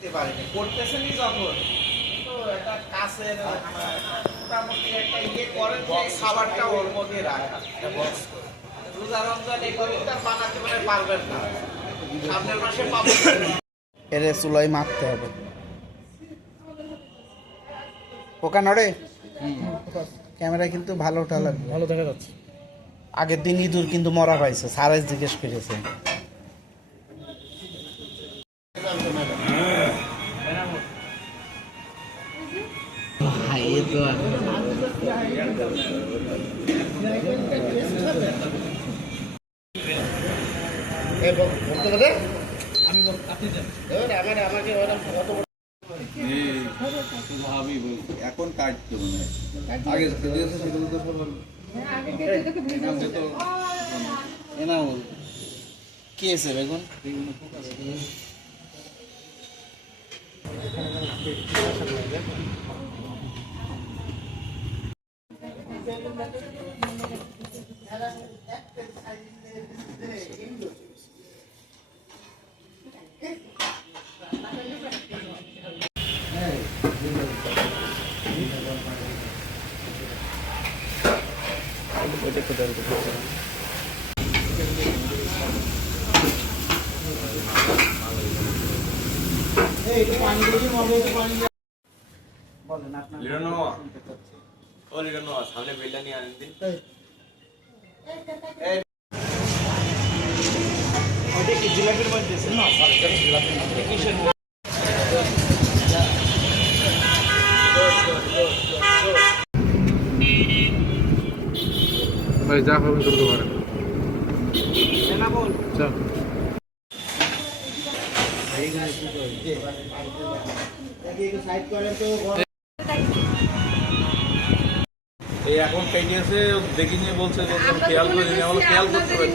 পারেনি করতেছেনই যখন তো এটা কাছের মোটামুটি একটা ইয়ে করেন যে খাবারটা ওর মধ্যে রাখা রোজা রমজান এই কবিতা বানাতে মানে পারবেন না সামনের মাসে পাবো এর চুলাই মারতে হবে পোকা নড়ে ক্যামেরা কিন্তু ভালো ওঠা লাগবে ভালো দেখা যাচ্ছে। আগের দিন ইঁদুর কিন্তু মরা পাইছে সারাই জিজ্ঞেস করেছে এখন কাটতে আগে কি আছে বেগুন সামনে বেলটা নিয়ে আনেন দিন ওইটা কি জিলাপির মধ্যে না জিলাপির মধ্যে কিসের ভাই যা খাবেন করতে পারেন। এই এখন পেটিয়েছে দেখিনি বলছে খেয়াল করে দিন আমরা খেয়াল করতে পারি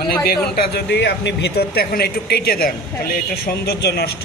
মানে বেগুনটা যদি আপনি ভিতরটা এখন একটু কেটে দেন তাহলে এটা সৌন্দর্য নষ্ট